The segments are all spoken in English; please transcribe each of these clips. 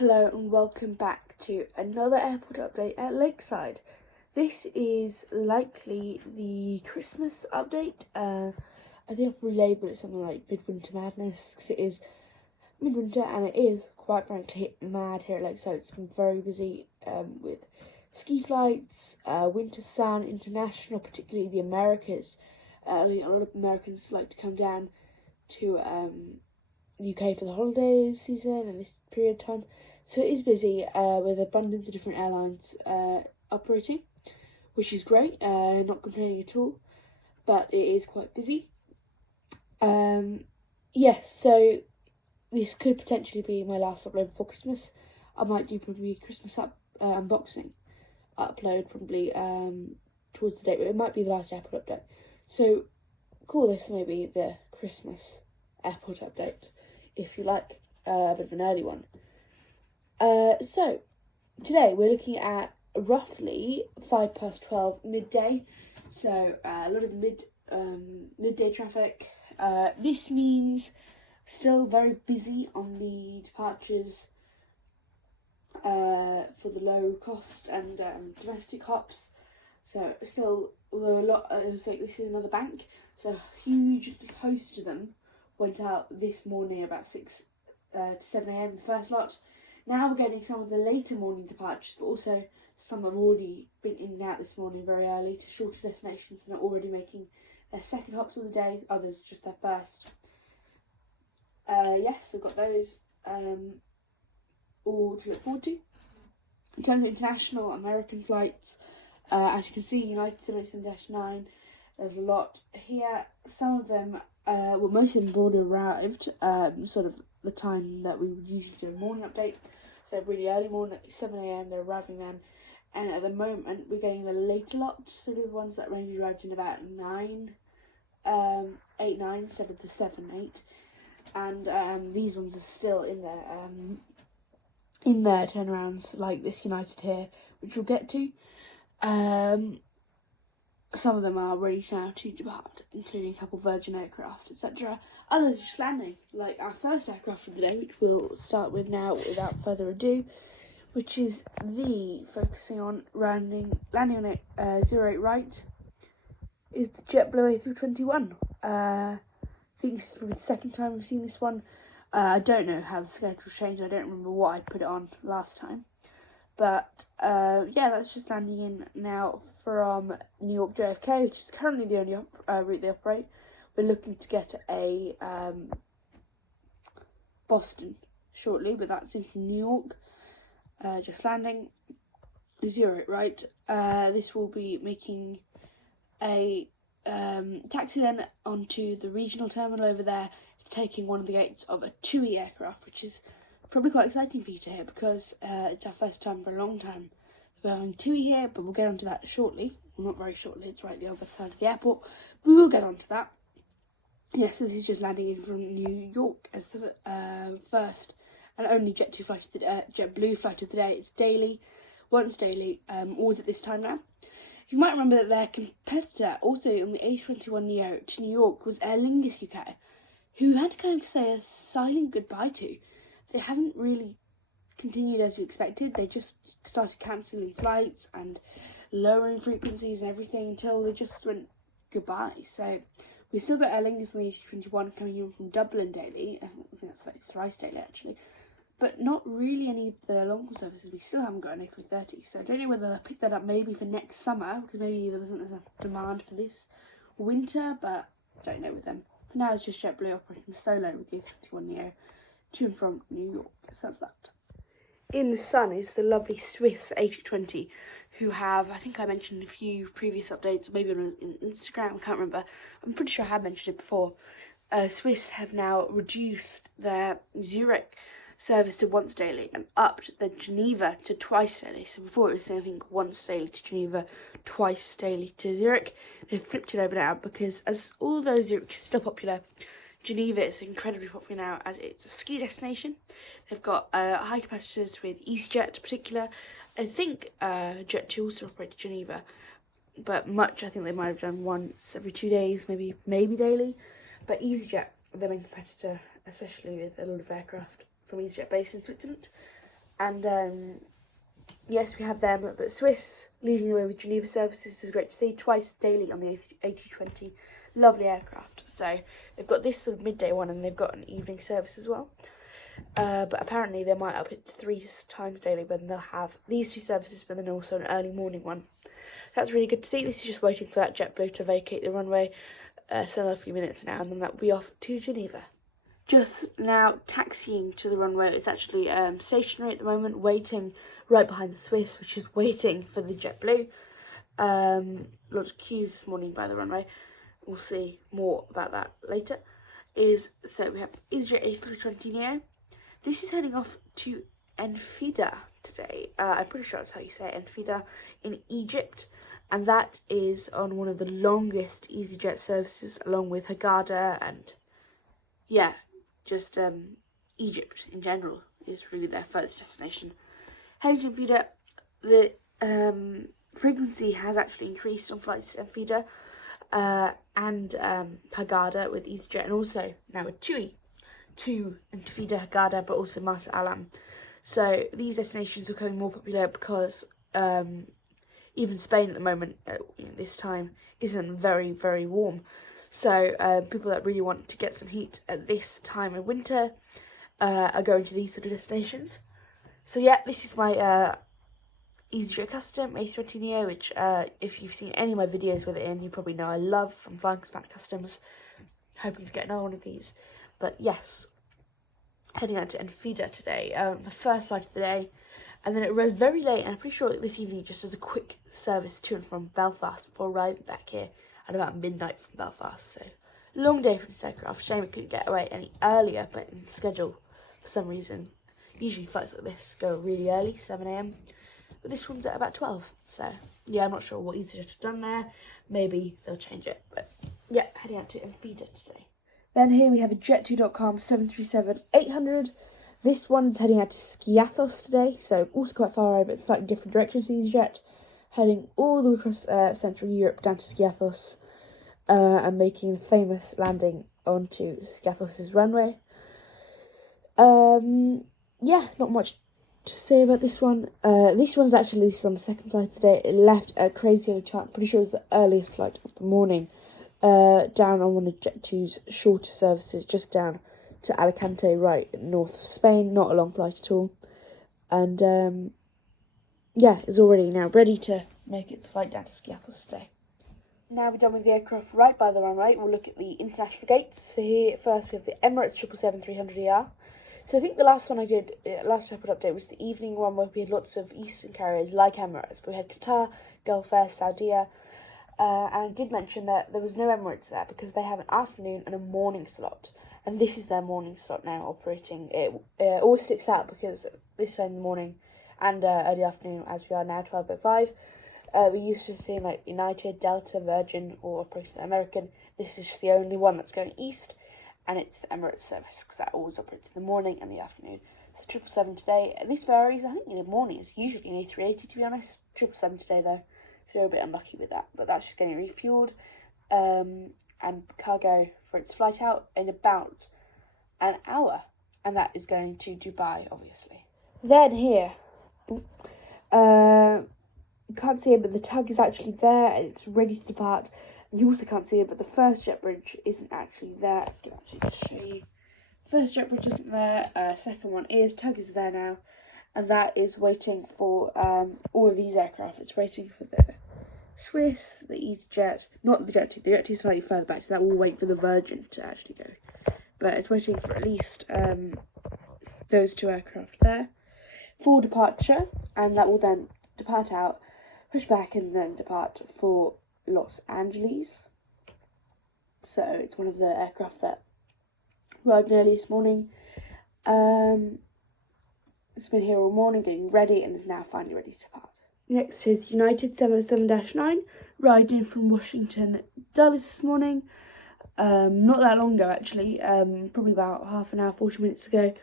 Hello and welcome back to another airport update at Lakeside. This is likely the Christmas update. I think I'll probably label it something like Midwinter Madness because it is midwinter and it is, quite frankly, mad here at Lakeside. It's been very busy with ski flights, winter sun, international, particularly the Americas. A lot of Americans like to come down to UK for the holiday season and this period of time. So it is busy with abundance of different airlines operating, which is great, not complaining at all, but it is quite busy. Yes, so this could potentially be my last upload before Christmas. I might do probably a Christmas unboxing upload probably towards the date, but it might be the last airport update. So call this maybe the Christmas airport update, if you like, a bit of an early one. So today we're looking at roughly 12:05 midday, so a lot of midday traffic. This means still very busy on the departures for the low cost and domestic hops. So still, although a lot, this is another bank, so a huge host of them went out this morning about 6 to 7 a.m. the first lot. Now we're getting some of the later morning departures, but also some have already been in and out this morning very early to shorter destinations and are already making their second hops of the day, others just their first. Yes, we've got those all to look forward to. In terms of international American flights, as you can see, United 787-9, there's a lot here. Some of them, most of them have already arrived, sort of the time that we would usually do a morning update. So really early morning, 7 a.m, they're arriving then. And at the moment, we're getting the later lots, sort of the ones that maybe arrived in about 8, 9, instead of the 7, 8. And these ones are still in their turnarounds, like this United here, which we'll get to. Some of them are ready now to depart, including a couple Virgin aircraft, etc. Others are just landing, like our first aircraft of the day, which we'll start with now without further ado, which is focusing on landing on a 08 right, is the JetBlue A321. I think this is probably the second time we've seen this one. I don't know how the schedule changed. I don't remember what I put it on last time. But yeah, that's just landing in now from New York JFK, which is currently the only route they operate. We're looking to get a Boston shortly, but that's in from New York. Just landing. 08 right. This will be making a taxi then onto the regional terminal over there, taking one of the gates of a TUI aircraft, which is probably quite exciting for you to hear because it's our first time for a long time we're having TUI here, but we'll get onto that shortly. Well, not very shortly, it's right at the other side of the airport, but we will get onto that. Yeah, so this is just landing in from New York as the first and only JetBlue flight of the day. It's daily, once daily, always at this time now. You might remember that their competitor, also on the A321neo to New York, was Aer Lingus UK, who had to kind of say a silent goodbye to. They haven't really continued as we expected. They just started cancelling flights and lowering frequencies and everything until they just went goodbye. So we've still got Aer Lingus on the A321 coming in from Dublin daily. I think that's like thrice daily actually. But not really any of the long-haul services. We still haven't got an A330. So I don't know whether they'll pick that up maybe for next summer, because maybe there wasn't enough demand for this winter, but don't know with them. For now, it's just JetBlue operating solo with the A321neo to and from New York. So that's that. In the sun is the lovely Swiss A220, who have, I think I mentioned in a few previous updates, maybe on Instagram, I can't remember. I'm pretty sure I have mentioned it before. Swiss have now reduced their Zurich service to once daily and upped the Geneva to twice daily. So before it was, I think, once daily to Geneva, twice daily to Zurich. They've flipped it over now because as all those Zurich is still popular, Geneva is incredibly popular now as it's a ski destination. They've got high capacities with EasyJet in particular. I think Jet2 also operates Geneva, but much I think they might have done once every 2 days, maybe daily. But EasyJet, their main competitor, especially with a lot of aircraft from EasyJet based in Switzerland, And yes, we have them, but Swiss leading the way with Geneva services. This is great to see, twice daily on the A320. Lovely aircraft. So they've got this sort of midday one, and they've got an evening service as well. But apparently they might up it to 3 times daily, but they'll have these 2 services, but then also an early morning one. That's really good to see. This is just waiting for that JetBlue to vacate the runway. So another few minutes now, and then that will be off to Geneva. Just now taxiing to the runway. It's actually stationary at the moment, waiting right behind the Swiss, which is waiting for the JetBlue. Lots of queues this morning by the runway. We'll see more about that later. So we have EasyJet A320neo. This is heading off to Enfida today. I'm pretty sure that's how you say it, Enfida in Egypt. And that is on one of the longest EasyJet services, along with Hurghada and, yeah, just Egypt in general is really their furthest destination. Heading to Enfida, the frequency has actually increased on flights to Enfida and Hurghada with EasyJet, and also now with TUI to Enfida, Hurghada, but also Marsa Alam. So these destinations are becoming more popular because even Spain at the moment, this time, isn't very, very warm. So people that really want to get some heat at this time of winter are going to these sort of destinations. So yeah, this is my EasyJet Custom A320neo, which if you've seen any of my videos with it in, you probably know I love from Flying Compact Customs. Hoping to get another one of these. But yes, heading out to Enfida today, the first flight of the day. And then it was very late, and I'm pretty sure this evening just as a quick service to and from Belfast before arriving back here at about midnight from Belfast. So, long day from this aircraft. Shame it couldn't get away any earlier, but in schedule for some reason. Usually flights like this go really early, 7 AM. But this one's at about 12. So, yeah, I'm not sure what EasyJet have done there. Maybe they'll change it. But, yeah, heading out to Enfida today. Then here we have a Jet2.com 737-800. This one's heading out to Skiathos today, so also quite far away, but slightly different direction to EasyJet. Heading all the way across Central Europe down to Skiathos and making the famous landing onto Skiathos' runway. Yeah, not much to say about this one. This one's actually listed on the second flight today. It left a crazy early time. Pretty sure it was the earliest flight of the morning. Down on one of Jet2's shorter services, just down to Alicante, right north of Spain. Not a long flight at all. And yeah, it's already now ready to make its flight down to Skiathos today. Now we're done with the aircraft right by the runway. We'll look at the international gates. So here first we have the Emirates 777-300ER. So I think the last one I did, last airport update, was the evening one where we had lots of Eastern carriers like Emirates. But we had Qatar, Gulf Air, Saudia. And I did mention that there was no Emirates there because they have an afternoon and a morning slot. And this is their morning slot now operating. It always sticks out because this time in the morning and early afternoon, as we are now, 12:05, we used to see like United, Delta, Virgin, or operating American. This is just the only one that's going east, and it's the Emirates service because that always operates in the morning and the afternoon. So 777 today. This varies. I think in the morning it's usually an A380 to be honest. 777 today though, so we're a bit unlucky with that. But that's just getting refueled. And cargo for its flight out in about an hour, and that is going to Dubai, obviously. Then here, you can't see it, but the tug is actually there and it's ready to depart. And you also can't see it, but the first jet bridge isn't actually there. I can actually just show you. First jet bridge isn't there. Second one is. Tug is there now, and that is waiting for all of these aircraft. It's waiting for the Swiss, the EasyJet, not the Jet2. The Jet2 is slightly further back, so that will wait for the Virgin to actually go. But it's waiting for at least those 2 aircraft there for departure, and that will then depart out, push back, and then depart for Los Angeles. So it's one of the aircraft that arrived early this morning. It's been here all morning getting ready and is now finally ready to depart. Next is United 707-9, arrived in from Washington Dulles this morning. Not that long ago actually, probably about half an hour, 40 minutes ago.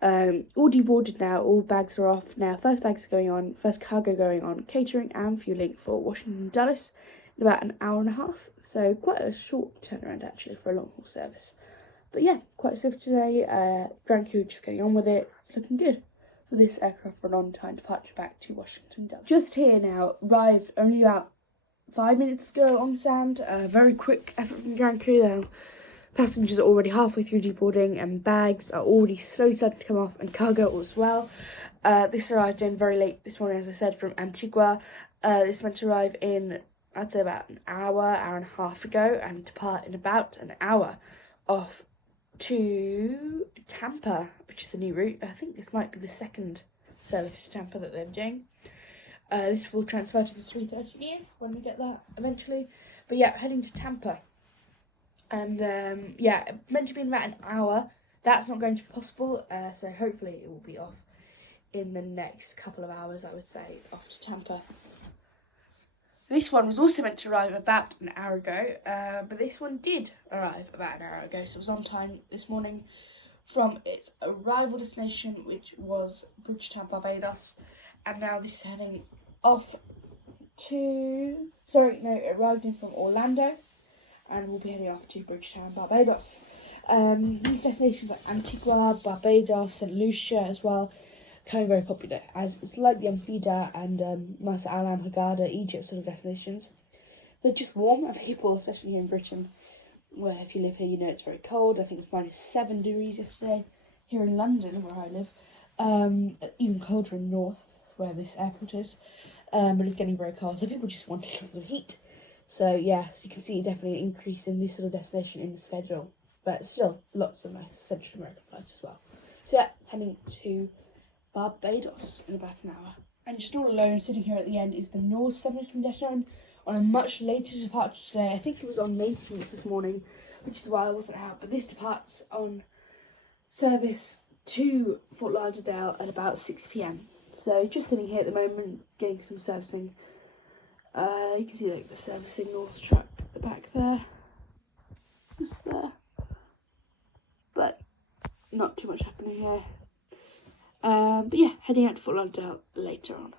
All deboarded now, all bags are off now. First bags are going on, first cargo going on, catering and fueling for Washington Dulles in about an hour and a half. So quite a short turnaround actually for a long haul service. But yeah, quite swift today. Grand crew just getting on with it. It's looking good for this aircraft for an on-time departure back to Washington, D.C. Just here now, arrived only about 5 minutes ago on stand. Very quick effort from the ground crew though. Passengers are already halfway through deboarding and bags are already slowly starting to come off, and cargo as well. This arrived in very late this morning, as I said, from Antigua. This meant to arrive in, I'd say, about an hour and a half ago, and depart in about an hour off to Tampa, which is a new route. I think this might be the second service to Tampa that they're doing. This will transfer to the 330 when we get that eventually. But yeah, heading to Tampa. And yeah, meant to be in about an hour. That's not going to be possible, so hopefully it will be off in the next couple of hours, I would say, off to Tampa. This one was also meant to arrive about an hour ago, but this one did arrive about an hour ago, so it was on time this morning from its arrival destination, which was Bridgetown, Barbados, and now this is heading off to... it arrived in from Orlando, and we'll be heading off to Bridgetown, Barbados. These destinations like Antigua, Barbados, St. Lucia as well, becoming very popular, as it's like the Amphida and Mas Alam, Hurghada, Egypt sort of destinations. They're just warm and people, especially here in Britain, where if you live here, you know it's very cold. I think it's -7 degrees yesterday here in London, where I live. Even colder in the north, where this airport is. But it's getting very cold, so people just wanted some heat. So yeah, so you can see definitely an increase in this sort of destination in the schedule. But still, lots of nice Central American flights as well. So yeah, heading to Barbados in about an hour. And just all alone, sitting here at the end, is the Norse 779 on a much later departure today. I think it was on maintenance this morning, which is why I wasn't out. But this departs on service to Fort Lauderdale at about 6 p.m. So just sitting here at the moment, getting some servicing. You can see like the service signals truck back there, just there, but not too much happening here. But yeah, heading out to Fort Lauderdale later on.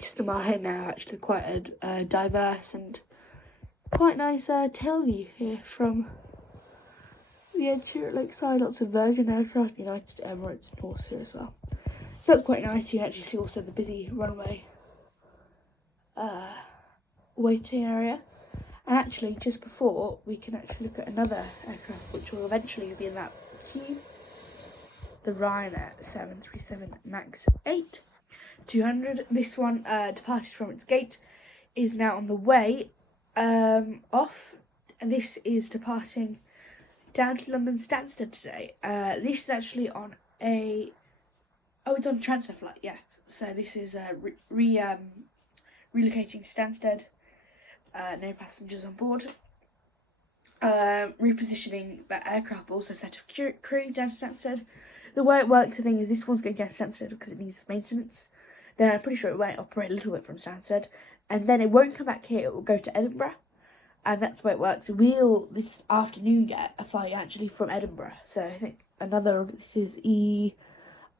Just a mile ahead now, actually quite a diverse and quite nice tail view here from the edge here at Lakeside. Lots of Virgin aircraft, United, Emirates, and Norse here as well. So that's quite nice. You can actually see also the busy runway waiting area, and actually just before we can actually look at another aircraft which will eventually be in that queue, the Ryanair 737 MAX 8 200. This one departed from its gate, is now on the way off, and this is departing down to London Stansted today. This is actually on it's on a transfer flight, yeah. So this is relocating Stansted. No passengers on board. Repositioning that aircraft, but also a set of crew down to Stansted. The way it works, I think, is this one's going down to Stansted because it needs maintenance. Then I'm pretty sure it won't operate a little bit from Stansted, and then it won't come back here. It will go to Edinburgh, and that's the way it works. We'll this afternoon get a flight actually from Edinburgh. So I think this is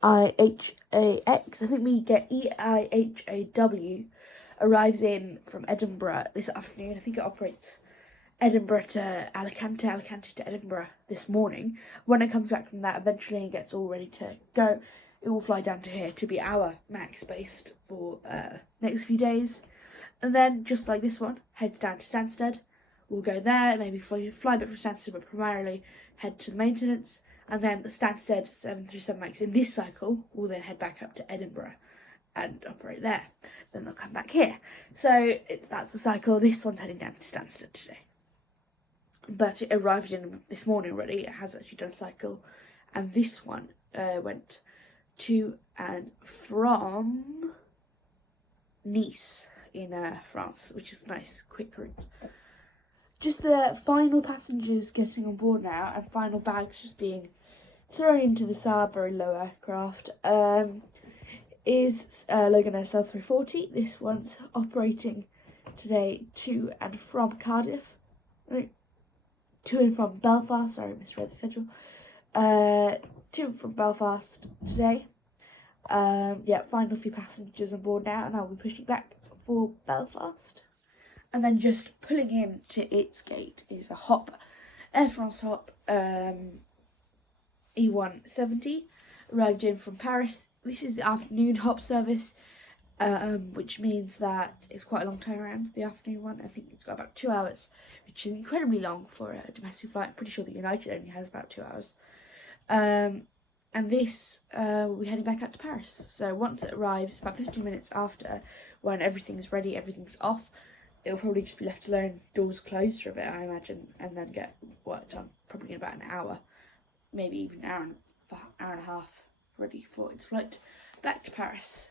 EIHAX. I think we get EIHAW. Arrives in from Edinburgh this afternoon. I think it operates Edinburgh to Alicante, Alicante to Edinburgh this morning. When it comes back from that, eventually it gets all ready to go. It will fly down to here to be our MAX based for next few days. And then, just like this one, heads down to Stansted. We'll go there, maybe fly a bit from Stansted, but primarily head to the maintenance. And then the Stansted 737 MAX in this cycle will then head back up to Edinburgh and operate there. Then they'll come back here. So that's the cycle. This one's heading down to Stansted today. But it arrived in this morning already. It has actually done a cycle. And this one went to and from Nice in France, which is a nice, quick route. Just the final passengers getting on board now, and final bags just being thrown into the Saab very low aircraft. Is Logan SL 340. This one's operating today to and from Cardiff. To and from Belfast. Sorry, misread the schedule. To and from Belfast today. Yeah, final few passengers on board now, and I'll be pushing back for Belfast. And then just pulling in to its gate is a Hop, Air France Hop E170. Arrived in from Paris this is the afternoon hop service, which means that it's quite a long turnaround. The afternoon one, I think it's got about 2 hours, which is incredibly long for a domestic flight. I'm pretty sure that United only has about 2 hours. And this, we'll be heading back out to Paris. So once it arrives, about 15 minutes after, when everything's ready, everything's off, it'll probably just be left alone, doors closed for a bit, I imagine, and then get worked on, probably in about an hour, maybe even an hour and a half, ready for its flight back to Paris.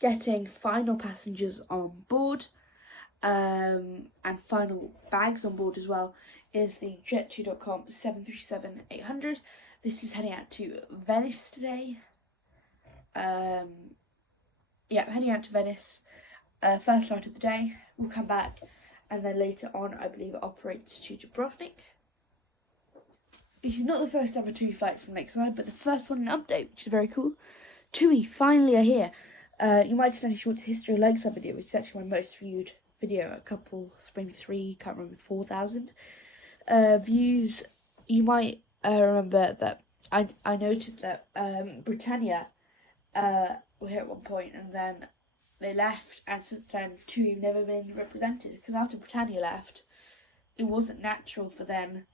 Getting final passengers on board, and final bags on board as well, is the Jet2.com 737-800. This is heading out to Venice today. Heading out to Venice. First flight of the day. We'll come back, and then later on, I believe it operates to Dubrovnik. This is not the first ever TUI flight from Lakeside, but the first one in update, which is very cool. TUI finally are here. You might have done a short history of Lakeside video, which is actually my most viewed video. A couple, maybe 3, can't remember, 4,000 views. You might remember that I noted that Britannia were here at one point, and then they left, and since then TUI have never been represented, because after Britannia left, it wasn't natural for them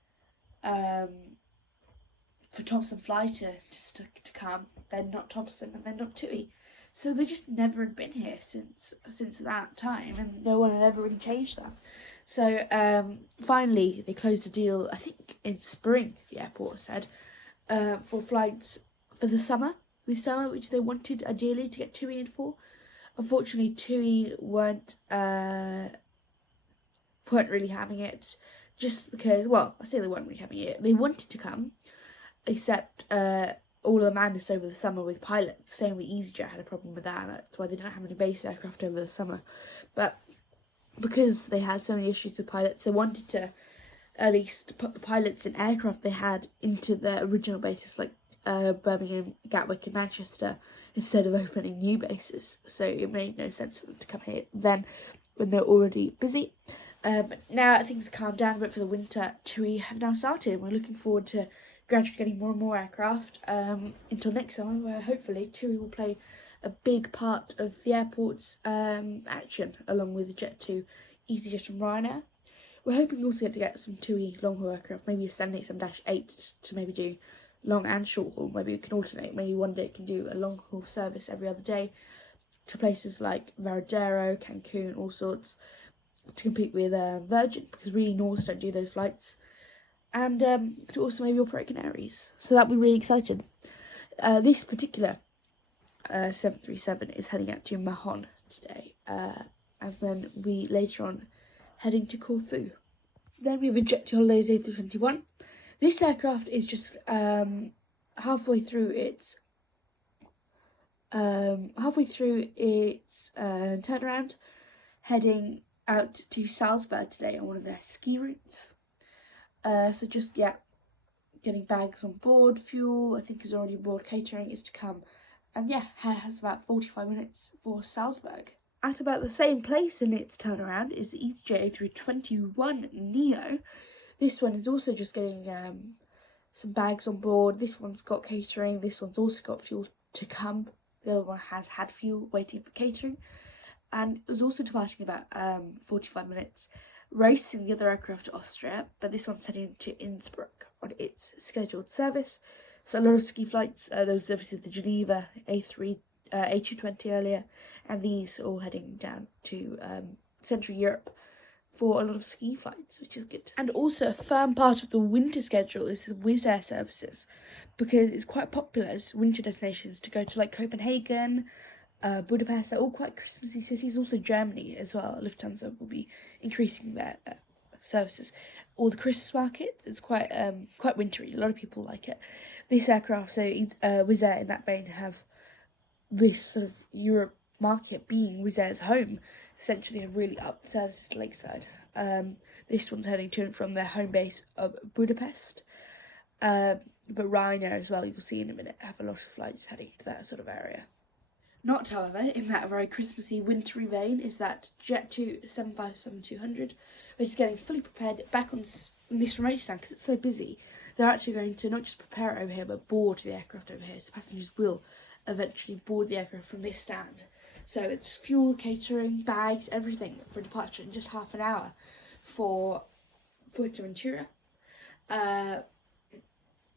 for Thomson Fly to come, then not Thomson, and then not TUI. So they just never had been here since that time, and no one had ever really changed that. So finally they closed a deal, I think in spring, the airport said, for flights for this summer, which they wanted ideally to get TUI in for. Unfortunately, TUI weren't really having it, just because, well, I say they weren't really having it. They wanted to come, except all the madness over the summer with pilots. Same with EasyJet had a problem with that, and that's why they didn't have any base aircraft over the summer. But because they had so many issues with pilots, they wanted to at least put the pilots and aircraft they had into their original bases, like Birmingham, Gatwick and Manchester, instead of opening new bases. So it made no sense for them to come here then when they're already busy. But now things have calmed down a bit for the winter. TUI have now started, and we're looking forward to gradually getting more and more aircraft until next summer, where hopefully TUI will play a big part of the airport's action, along with Jet2, EasyJet and Ryanair. We're hoping also to get some TUI long-haul aircraft, maybe a 787-8 to maybe do long and short haul. Maybe we can alternate. Maybe one day it can do a long haul service every other day to places like Varadero, Cancun, all sorts, to compete with Virgin, because really Norse don't do those flights, and to also maybe operate Canaries. So that'll be really exciting. This particular 737 is heading out to Mahon today, and then we later on heading to Corfu. Then we have a Jet2 Holidays A321. This aircraft is just halfway through its turnaround, heading out to Salzburg today on one of their ski routes. So just getting bags on board, fuel I think is already aboard, catering is to come, and has about 45 minutes for Salzburg. At about the same place in its turnaround is the EasyJet A321 Neo. This one is also just getting some bags on board. This one's got catering. This one's also got fuel to come. The other one has had fuel waiting for catering. And it was also departing about 45 minutes, racing the other aircraft to Austria. But this one's heading to Innsbruck on its scheduled service. So a lot of ski flights. There was obviously the Geneva A220 earlier. And these all heading down to Central Europe for a lot of ski flights, which is good. And also a firm part of the winter schedule is the Wizz Air services, because it's quite popular as winter destinations to go to, like Copenhagen, Budapest. They're all quite Christmassy cities. Also Germany as well. Lufthansa will be increasing their services. All the Christmas markets, it's quite wintry. A lot of people like it. This aircraft, so Wizz Air in that vein, have this sort of Europe market being Wizz Air's home, essentially have really upped services to Lakeside. This one's heading to and from their home base of Budapest. But Ryanair as well, you'll see in a minute, have a lot of flights heading to that sort of area. Not, however, in that very Christmassy, wintry vein, is that Jet2 757-200, which is getting fully prepared back on this race now because it's so busy. They're actually going to not just prepare it over here, but board the aircraft over here, so passengers will eventually board the aircraft from this stand. So it's fuel, catering, bags, everything for departure in just half an hour for Fuerteventura.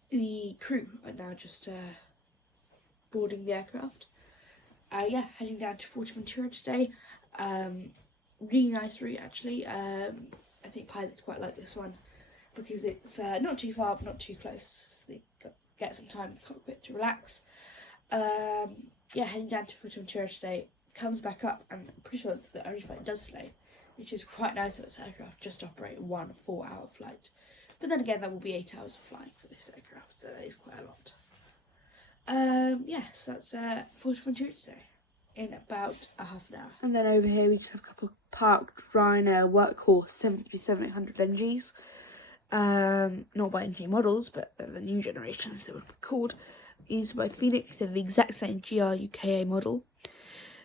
The crew are now just boarding the aircraft. Heading down to Fuerteventura today. Really nice route actually. I think pilots quite like this one because it's not too far but not too close, so they get some time in the cockpit to relax. Heading down to Fuerteventura today. Comes back up, and I'm pretty sure it's the only flight it does today, which is quite nice that this aircraft just operate 1 4-hour flight. But then again, that will be 8 hours of flying for this aircraft, so that is quite a lot. So that's Fuerteventura today in about a half an hour. And then over here we just have a couple of parked Ryanair Workhorse 737-800 NGs. Not by NG models, but the new generation as they would be called. Used by Phoenix, they're the exact same GRUKA model.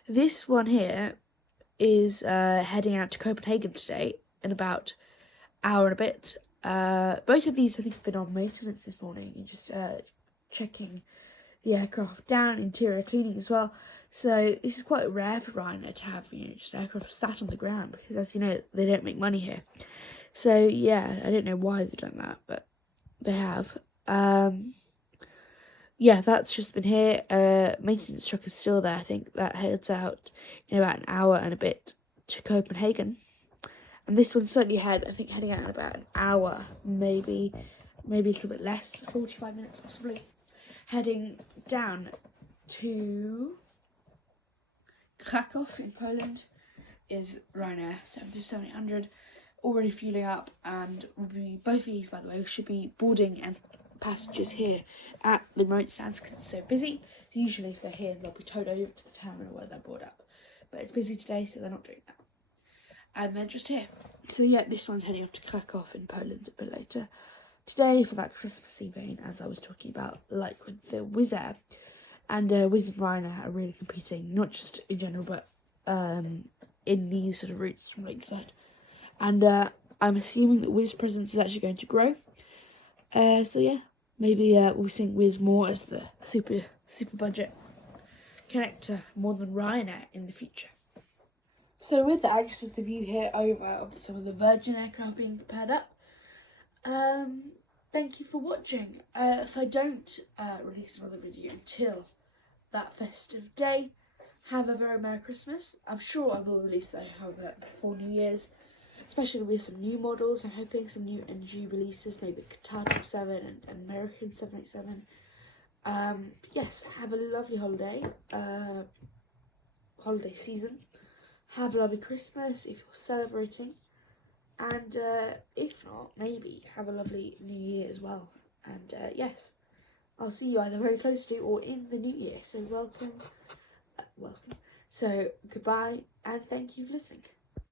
This one here is heading out to Copenhagen today in about an hour and a bit. Both of these I think have been on maintenance this morning and just checking the aircraft down, interior cleaning as well. So this is quite rare for Ryanair to have, just aircraft sat on the ground because, as you know, they don't make money here. So yeah, I don't know why they've done that, but they have. That's just been here. Maintenance truck is still there. I think that heads out in about an hour and a bit to Copenhagen. And this one's slightly ahead, I think heading out in about an hour, maybe a little bit less, 45 minutes possibly. Heading down to Krakow in Poland is Ryanair 737-800, already fueling up, and will be, both of these by the way, should be boarding and passengers here at the remote stands because it's so busy. Usually if they're here they'll be towed over to the terminal where they're board up, but it's busy today so they're not doing that, and they're just here. So yeah, this one's heading off to Krakow in Poland a bit later today for that Christmassy vein, as I was talking about, like with the Wizz Air. And Wizz and Ryanair are really competing, not just in general but in these sort of routes from Lakeside. And I'm assuming that Wizz presence is actually going to grow. So yeah, maybe we'll see Wizz more as the super budget connector more than Ryanair in the future. So with that, just as a view here over of some of the Virgin aircraft being prepared up. Thank you for watching. If I don't release another video until that festive day, have a very Merry Christmas. I'm sure I will release that, however, before New Year's. Especially with some new models. I'm hoping some new NG releases, maybe the Qatar 777 and American 787. Yes, have a lovely holiday season. Have a lovely Christmas if you're celebrating. And if not, maybe have a lovely New Year as well. And yes, I'll see you either very close to or in the New Year. So welcome. So goodbye and thank you for listening.